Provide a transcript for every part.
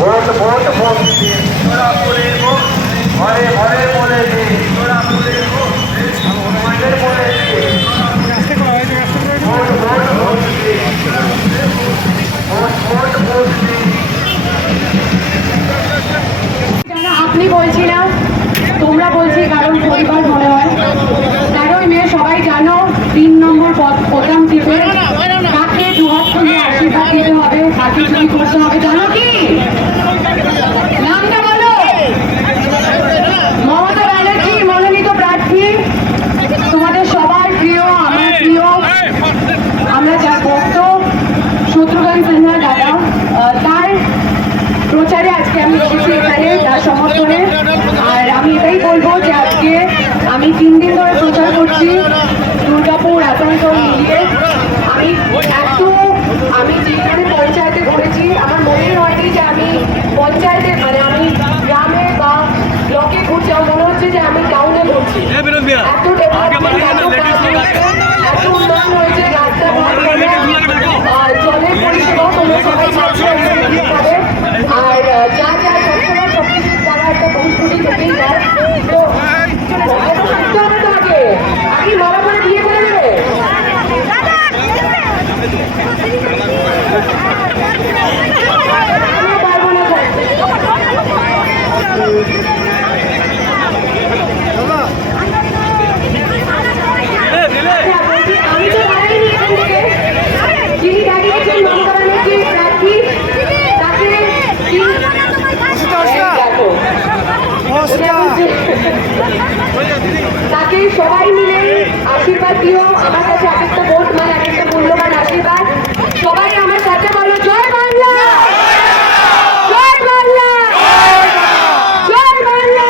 Vote vote vote দিন, ঘরে ঘরে বলে দিন, আমাদের বলে দিন, ভোট ভোট ভোট দিন, ভোট ভোট ভোট দিন। আপনি বলছি না, তোমরা বলছি, কারণ পরিবার মনে হয় 13ই মে সবাই জানো 3 নম্বর প্রধান জিতে তাকে দুহাত খুলে আশীর্বাদ দিতে হবে, তাকে চুরি করতে হবে। জানো কি নামটা বলো? মমতা ব্যানার্জি মনোনীত প্রার্থী, তোমাদের সবার প্রিয়, আমার প্রিয়, আমরা যা ভক্ত শত্রুঘ্ন সিনহা দাদা, তার প্রচারে আজকে আমি এসেছি এখানে, তার সমর্থনে। আর আমি এটাই বলবো যে আজকে আমি 3 দিন ধরে প্রচার করছি দুর্গাপুর আসানসোল মিলিয়ে। আমি যেখানে পঞ্চায়েতে ঘুরেছি, আমার মনে হয়নি যে আমি পঞ্চায়েতে, মানে আমি গ্রামে বা ব্লকে ঘুরছি, আমার মনে হচ্ছে যে আমি টাউনে ঘুরছি। এত ডেভেলপমেন্ট, এত উন্নয়ন হয়েছে, রাস্তাঘাট, জলের পরিষেবা তোমরা সবাই পাবে। আর যা যা সবসময় সবকিছু তারা একটা বহুস্তুতি থেকেই যায়। তো থাকতে হবে তো আগে মারা করে বিয়ে করে দেবে। পারবো না আমি তো দাঁড়াইনি এখান থেকে, যিনি দাঁড়িয়েছেন মমতা ব্যানার্জির প্রার্থী, তাকে সবাই মিলে আশীর্বাদ দিও। আমার কাছে এক একটা ভোট মানে এক একটা মূল্যবান আশীর্বাদ। সবাই আমার সাথে বলো, জয় বাংলা, জয় বাংলা, জয় বাংলা।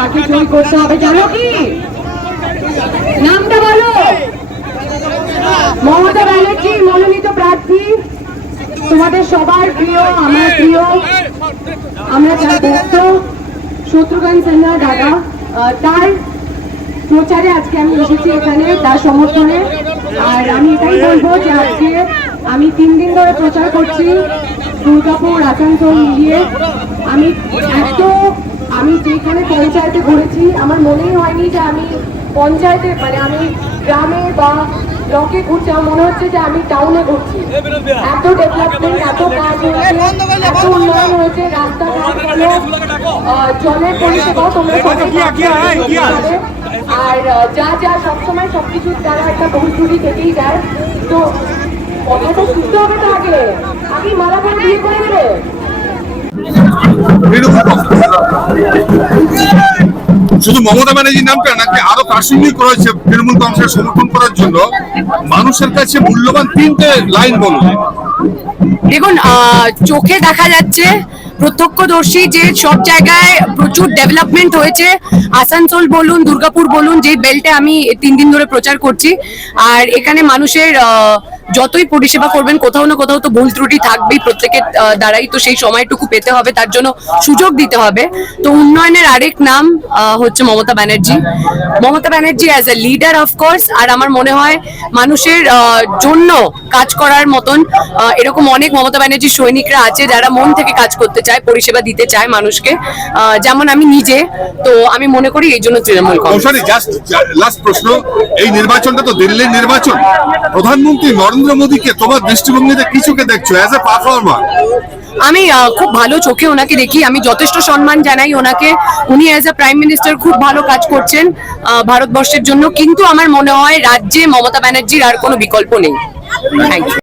বাকি চুরি করতে হবে। জানো কি নামটা বলো? মমতা ব্যানার্জি মনোনীত প্রার্থী, তোমাদের সবার প্রিয়, আমার প্রিয়, আমরা যা ভক্ত শত্রুঘ্ন সিনহা দাদা, তার প্রচারে আজকে আমি এসেছি এখানে, তার সমর্থনে। আর আমি এটাই বলবো যে আজকে আমি 3 দিন ধরে প্রচার করছি দুর্গাপুর আসানসোল মিলিয়ে। আমি যেখানে পঞ্চায়েতে ঘুরেছি, আমার মনেই হয়নি যে আমি পঞ্চায়েতে, মানে আমি গ্রামে বা ব্লকে ঘুরছি, আমার মনে হচ্ছে যে আমি টাউনে ঘুরছি। এত ডেভেলপমেন্ট, এত কাজ হয়েছে, এত উন্নয়ন হয়েছে, রাস্তাঘাট, জলের পরিষেবা তোমরা সবাই পাবে। আর যা যা সবসময় সবকিছু তারা একটা বহুস্তুতি থেকেই যায়। তো কথাটা শুনতে হবে তো আগে মারা করে বিয়ে করে দেবে। শুধু মমতা ব্যানার্জির নামটা নাকি আরো প্রাসঙ্গিক রয়েছে তৃণমূল কংগ্রেসের সমর্থন করার জন্য? মানুষের কাছে মূল্যবান 3টে লাইন বলুন। দেখুন, চোখে দেখা যাচ্ছে, প্রত্যক্ষদর্শী, যে সব জায়গায় প্রচুর ডেভেলপমেন্ট হয়েছে। আসানসোল বলুন, দুর্গাপুর বলুন, যে বেল্টে আমি 3 দিন ধরে প্রচার করছি। আর এখানে মানুষের যতই পরিষেবা করবেন, কোথাও না কোথাও তো ভুল ত্রুটি থাকবেই প্রত্যেকের দ্বারাই। তো সেই সময়টুকু পেতে হবে, তার জন্য সুযোগ দিতে হবে। তো উন্নয়নের আরেক নাম হচ্ছে Mamata Banerjee. Mamata Banerjee as a leader of course. আর আমার মনে হয় মানুষের জন্য কাজ করার মতন এরকম অনেক মমতা ব্যানার্জির সৈনিকরা আছে, যারা মন থেকে কাজ করতে চায়, পরিষেবা দিতে চায় মানুষকে, যেমন আমি নিজে। তো আমি মনে করি এই জন্য তৃণমূল কংগ্রেস। লাস্ট প্রশ্ন, এই নির্বাচনটা তো দিল্লির নির্বাচন, প্রধানমন্ত্রী নরেন্দ্র মোদীকে তোমার দৃষ্টিভঙ্গিতে কিছুকে দেখছো অ্যাজ এ পারফর্মার? আমি খুব ভালো চোখে ওনাকে দেখি, আমি যথেষ্ট সম্মান জানাই ওনাকে। উনি অ্যাজ আ প্রাইম মিনিস্টার খুব ভালো কাজ করছেন ভারতবর্ষের জন্য, কিন্তু আমার মনে হয় রাজ্যে মমতা ব্যানার্জির আর কোনো বিকল্প নেই। Thank you.